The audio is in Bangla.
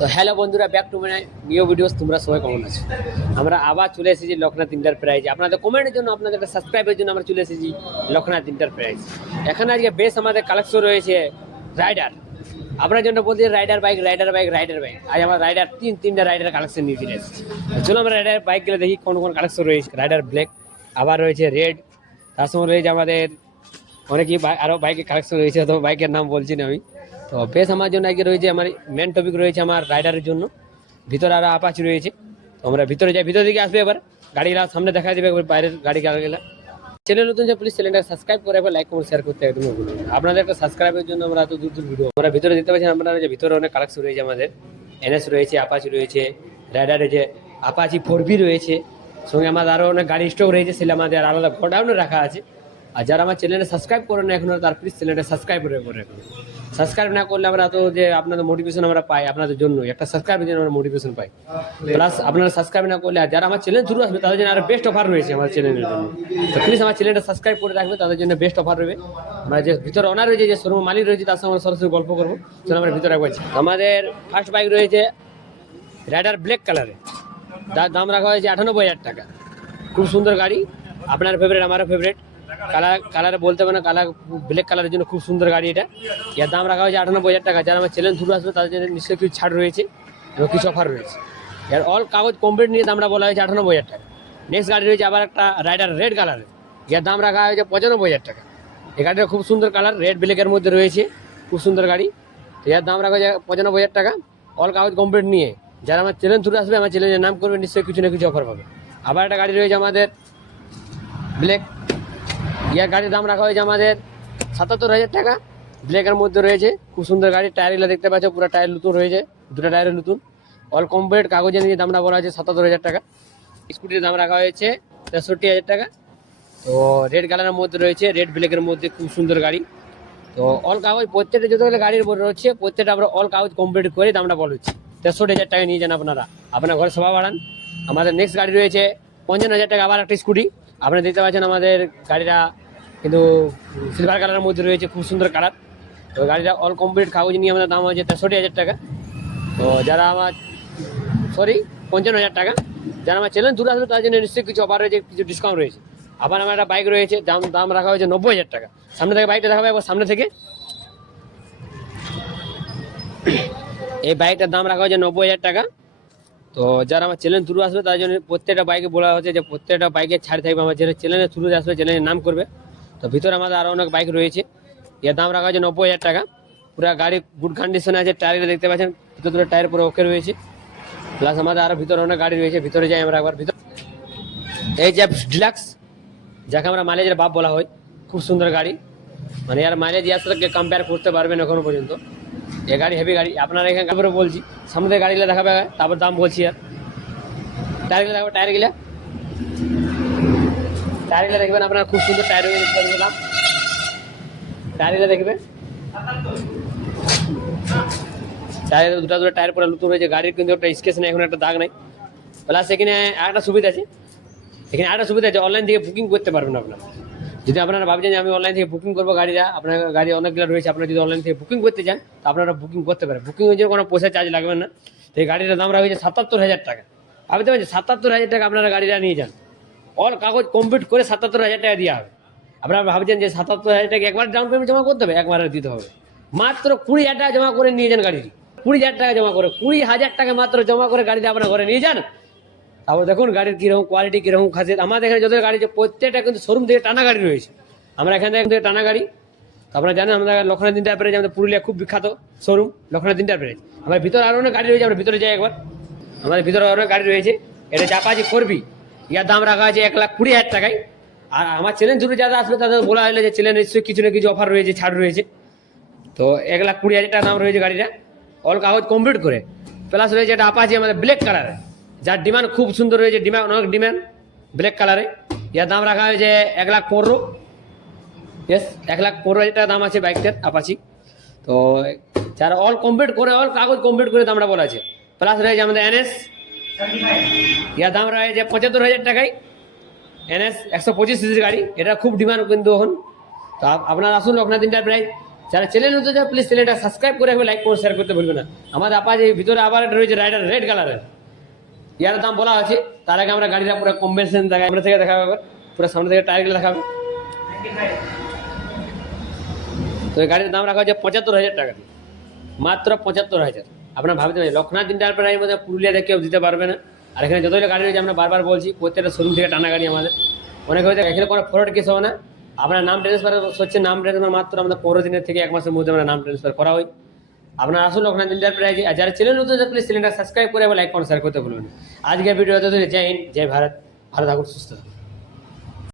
তো হ্যালো বন্ধুরা, back to my new videos. তোমরা সবাই কেমন আছো? আমরা আবার চলে এসেছি লোকনাথ এন্টারপ্রাইজে। আপনাদের কমেন্টের জন্য, আপনাদের সাবস্ক্রাইবের জন্য আমরা চলে এসেছি লোকনাথ এন্টারপ্রাইজ। এখানে আজকে বেশ আমাদের কালেকশন রয়েছে রাইডার। আপনার জন্য বলতে rider bike, rider bike, rider bike. আজ আমার রাইডার তিনটা রাইডার কালেকশন নিয়ে চলে এসেছি। চলো আমরা রাইডার বাইকগুলো দেখি কোন কোন কালেকশন রয়েছে। রাইডার ব্ল্যাক, আবার রয়েছে রেড, তার সঙ্গে রয়েছে আমাদের অনেকই আরও বাইকের কালেকশন রয়েছে, তো বাইকের নাম বলছি না আমি। তো বেশ আমার জন্য আজকে রয়েছে আমার মেন টপিক রয়েছে আমার রাইডারের জন্য। ভিতরে আরও আপাচি রয়েছে, তো আমরা ভিতরে যাই। ভিতর দিকে আসবে এবার, গাড়িগুলো সামনে দেখা দেবে একবার, বাইরের গাড়ি গাড়িগুলো। চ্যানেল নতুন যে প্লিজ চ্যানেলটা সাবস্ক্রাইব করে এবার লাইক কমেন্ট শেয়ার করতে একদম ভুলবেন না। আপনাদের একটা সাবস্ক্রাইবের জন্য আমরা এত দূর দূর ভিডিও আমরা ভিতরে দিতে পারছি। আপনারা যে ভিতরে অনেক কালেকশন রয়েছে আমাদের, এনএস রয়েছে, আপাচি রয়েছে, রাইডার রয়েছে, আপাচি 4B রয়েছে, সঙ্গে আমাদের আরও অনেক গাড়ি স্টক রয়েছে, সেটা আমাদের আলাদা গোডাউনে রাখা আছে। আর যারা আমার চ্যানেলে সাবস্ক্রাইব করেন না এখনো, তার প্লিজ চ্যানেলটা সাবস্ক্রাইব করে রাখুন। সাবস্ক্রাইব না করলে আমরা তো যে আপনাদের মোটিভেশন আমরা পাই, আপনাদের জন্য একটা সাবস্ক্রাইবের জন্য আমরা মোটিভেশন পাই। প্লাস আপনারা সাবস্ক্রাইব না করলে, আর যারা আমার চ্যানেল থ্রু আসবে তাদের জন্য আরো বেস্ট অফার রয়েছে আমার চ্যানেলের জন্য। তো প্লিজ আমার চ্যানেলটা সাবস্ক্রাইব করে রাখবে, তাদের জন্য বেস্ট অফার রয়েছে। আমরা যে ভিতরে অনার রয়েছে, যে শোরুম মালিক রয়েছে, তার সঙ্গে আমরা সরাসরি গল্প করবো। চলো আমরা ভিতরে একবার। আমাদের ফার্স্ট বাইক রয়েছে রাইডার ব্ল্যাক কালারে, তার দাম রাখা হয়েছে 98,000 টাকা। খুব সুন্দর গাড়ি, আপনার ফেভারিট, আমারও ফেভারিট। কালারে বলতে হবে না, কালার ব্ল্যাক কালারের জন্য খুব সুন্দর গাড়ি এটা। এর দাম রাখা হয়েছে 98,000 টাকা। যারা আমার চ্যানেল থ্রু আসবে তাদের জন্য নিশ্চয়ই কিছু ছাড় রয়েছে এবং কিছু অফার রয়েছে। এর অল কাগজ কমপ্লিট নিয়ে দামটা বলা হয়েছে 98,000 টাকা। নেক্সট গাড়ি রয়েছে আবার একটা রাইডার রেড কালারের, এর দাম রাখা হয়েছে 95,000 টাকা। এই গাড়িটা খুব সুন্দর কালার, রেড ব্ল্যাকের মধ্যে রয়েছে, খুব সুন্দর গাড়ি। এর দাম রাখা হয়েছে 95,000 টাকা। অল কাগজ কমপ্লিট নিয়ে যারা আমার চ্যানেল থ্রু আসবে, আমার চ্যানেলের নাম করবে, নিশ্চয়ই কিছু না কিছু অফার পাবে। আবার একটা গাড়ি রয়েছে আমাদের ব্ল্যাক, ইয়ার গাড়ির দাম রাখা হয়েছে আমাদের 77,000 টাকা। ব্ল্যাকের মধ্যে রয়েছে, খুব সুন্দর গাড়ি। টায়ারগুলো দেখতে পাচ্ছ, পুরো টায়ার নতুন রয়েছে, দুটো টায়ারের নতুন। অল কমপ্লিট কাগজে নিয়ে দামটা বলা হয়েছে 77,000 টাকা। স্কুটির দাম রাখা হয়েছে 63,000 টাকা। তো রেড কালারের মধ্যে রয়েছে, রেড ব্ল্যাকের মধ্যে খুব সুন্দর গাড়ি। তো অল কাগজ প্রত্যেকটা যতগুলো গাড়ির রয়েছে, প্রত্যেকটা আমরা অল কাগজ কমপ্লিট করে দামটা বলা হচ্ছে 63,000 টাকা নিয়ে যান আপনারা, আপনার ঘরে সভা বাড়ান। আমাদের নেক্সট গাড়ি রয়েছে 55,000 টাকা, আবার একটা স্কুটি। আপনারা দেখতে পাচ্ছেন আমাদের গাড়িটা কিন্তু সিলভার কালারের মধ্যে রয়েছে, খুব সুন্দর কালার। তো গাড়িটা অল কমপ্লিট কাগজ নিয়ে আমাদের দাম হয়েছে 63,000 টাকা। তো যারা আমার 55,000 টাকা, যারা আমার চ্যানেল দূরে আসবে তার জন্য নিশ্চয়ই কিছু অফার রয়েছে, কিছু ডিসকাউন্ট রয়েছে। আবার আমার একটা বাইক রয়েছে, দাম রাখা হয়েছে 90,000 টাকা। সামনে থেকে বাইকটা দেখাবে একবার, সামনে থেকে। এই বাইকটার দাম রাখা হয়েছে 90,000 টাকা। তো যারা আমার চ্যানেল থ্রু আসবে তার জন্য প্রত্যেকটা বাইকে বলা হচ্ছে যে প্রত্যেকটা বাইকে ছাড় থাকবে। আমার চ্যানেলের থ্রু আসবে, চ্যানেলের নাম করবে। তো ভিতরে আমাদের আরও অনেক বাইক রয়েছে, এর দাম রাখা হয়েছে 90,000 টাকা। পুরো গাড়ি গুড কন্ডিশনে আছে, টায়ারগুলো দেখতে পাচ্ছেন, ভিতরে দুটো টায়ার পুরো ওকে রয়েছে। প্লাস আমাদের আরও ভিতরে অনেক গাড়ি রয়েছে, ভিতরে যাই আমরা একবার। ভিতরে এই যে ডিলাক্স, যাকে আমরা মাইলেজের বাপ বলা হয়, খুব সুন্দর গাড়ি। মানে আর মাইলেজ ইয়ার সাথে কম্পেয়ার করতে পারবেন এখনো পর্যন্ত। এই গাড়ি হেভি গাড়ি, আপনারা এখানে তারপরে বলছি সামনে থেকে গাড়িগুলো দেখাবে, তারপর দাম বলছি। আর টায়ারগুলো দেখাবো, টায়ারগুলো দেখবেন আপনারা, খুব সুন্দর টায়ার দিলাম। টায়ারগুলো দেখবেন, টায়ার দুটো টায়ার পুরো নতুন হয়েছে। গাড়ির কিন্তু একটা স্কেচ নেই, এখন একটা দাগ নেই। প্লাস এখানে আরেকটা সুবিধা আছে, অনলাইন থেকে বুকিং করতে পারবেন আপনারা। যদি আপনারা ভাবছেন যে আমি অনলাইন থেকে বুকিং করবো গাড়িটা, আপনার গাড়ি অনেকগুলো রয়েছে, আপনারা যদি অনলাইন থেকে বুকিং করতে চান তো আপনারা বুকিং করতে পারেন। বুকিংয়ের জন্য কোনো পয়সা চার্জ লাগবে না। তো এই গাড়িটার দাম রাখা হয়েছে 77,000 টাকা। ভাবতে পারছেন 77,000 টাকা আপনারা গাড়িটা নিয়ে যান, অল কাগজ কমপ্লিট করে 77,000 টাকা দেওয়া হবে। আপনারা ভাবছেন যে 77,000 টাকা একবার ডাউন পেমেন্ট জমা করতে হবে, একবার দিতে হবে। মাত্র 20,000 টাকা জমা করে নিয়ে যান গাড়িটি, 20,000 টাকা জমা করে, 20,000 টাকা মাত্র জমা করে গাড়িটা আপনার ঘরে নিয়ে যান। তারপর দেখুন গাড়ির কীরকম কোয়ালিটি, কীরকম খাসিয়ত। আমাদের এখানে যত গাড়ি আছে প্রত্যেকটা কিন্তু শোরুম থেকে টানা গাড়ি রয়েছে। আমরা এখান থেকে টানা গাড়ি। আপনারা জানেন আমরা লোকনাথ এন্টারপ্রাইজ, আমাদের পুরুলিয়া খুব বিখ্যাত শোরুম লোকনাথ এন্টারপ্রাইজ। আমার ভিতরে আরও অনেক গাড়ি রয়েছে, আমরা ভিতরে যাই একবার। আমাদের ভিতরে আরও গাড়ি রয়েছে, এটা আপাচি 4B, ইয়ার দাম রাখা আছে 1,20,000 টাকায়। আর আমার চ্যানেল জুড়ে যারা আসবে তাদের বলা হলো যে চ্যানেল নিশ্চয়ই কিছু না কিছু অফার রয়েছে, ছাড় রয়েছে। তো 1,20,000 টাকা দাম রয়েছে গাড়িটা, অল কাগজ কমপ্লিট করে। প্লাস রয়েছে এটা আপাচি আমাদের ব্ল্যাক কালারে, যার ডিমান্ড খুব সুন্দর রয়েছে, অনেক ডিমান্ড ব্ল্যাক কালারে। ইয়ার দাম রাখা হয়েছে 1,15,000। ইয়েস, 1,15,000 টাকা দাম আছে বাইকটার আপাচি। তো যারা অল কমপ্লিট করে, অল কাগজ কমপ্লিট করে দামটা বলা আছে। প্লাস রয়েছে আমাদের NS, ইয়ার দাম রয়েছে 75,000 টাকায়। NS 125 সিসির গাড়ি, এটা খুব ডিমান্ড কিন্তু এখন। তো আপনারা আসুন লোকনাথ এন্টারপ্রাইজ, যারা চ্যানেল নতুন যায় প্লিজ চ্যানেলটা সাবস্ক্রাইব করে রাখবে, লাইক করে শেয়ার করতে ভুলবে না। আমাদের আপা যে ভিতরে আবার একটা রয়েছে রাইডার রেড কালারের, ইয়ার দাম বলা আছে। তার আগে আমরা গাড়িটা পুরো কম্বিনেশন দেখাবো, সামনে থেকে দেখাবো, এবার পুরো সামনে থেকে টায়ারগুলো দেখাবো। তো এই গাড়ির দাম রাখা হচ্ছে 75,000 টাকা, মাত্র 75,000। আপনারা ভাবতে পারেন লোকনাথ ইন্টারপ্রাইজের মধ্যে পুরুলিয়াতে কেউ দিতে পারবে না। আর এখানে যতগুলো গাড়ি রয়েছে আমরা বারবার বলছি, প্রত্যেকটা শোরুম থেকে টানা গাড়ি আমাদের। অনেক হয়তো এখানে কোনো ফ্রড কেস হবে না। আপনার নাম ট্রান্সফার হচ্ছে, নাম ট্রান্সফার মাত্র আমাদের 15 দিনের থেকে 1 মাসের মধ্যে আমরা নাম ট্রান্সফার করা হয়। আপনারা আসুন লোকনাথ ইন্টারপ্রাইজে। আর যারা চ্যানেল নতুন প্লিজ চ্যানেলটা সাবস্ক্রাইব করে লাইক করে শেয়ার করতে ভুলবেন না। আজকের ভিডিওতে জয় হিন্দ, জয় ভারত, ভালো থাকুন, সুস্থ থাকুন।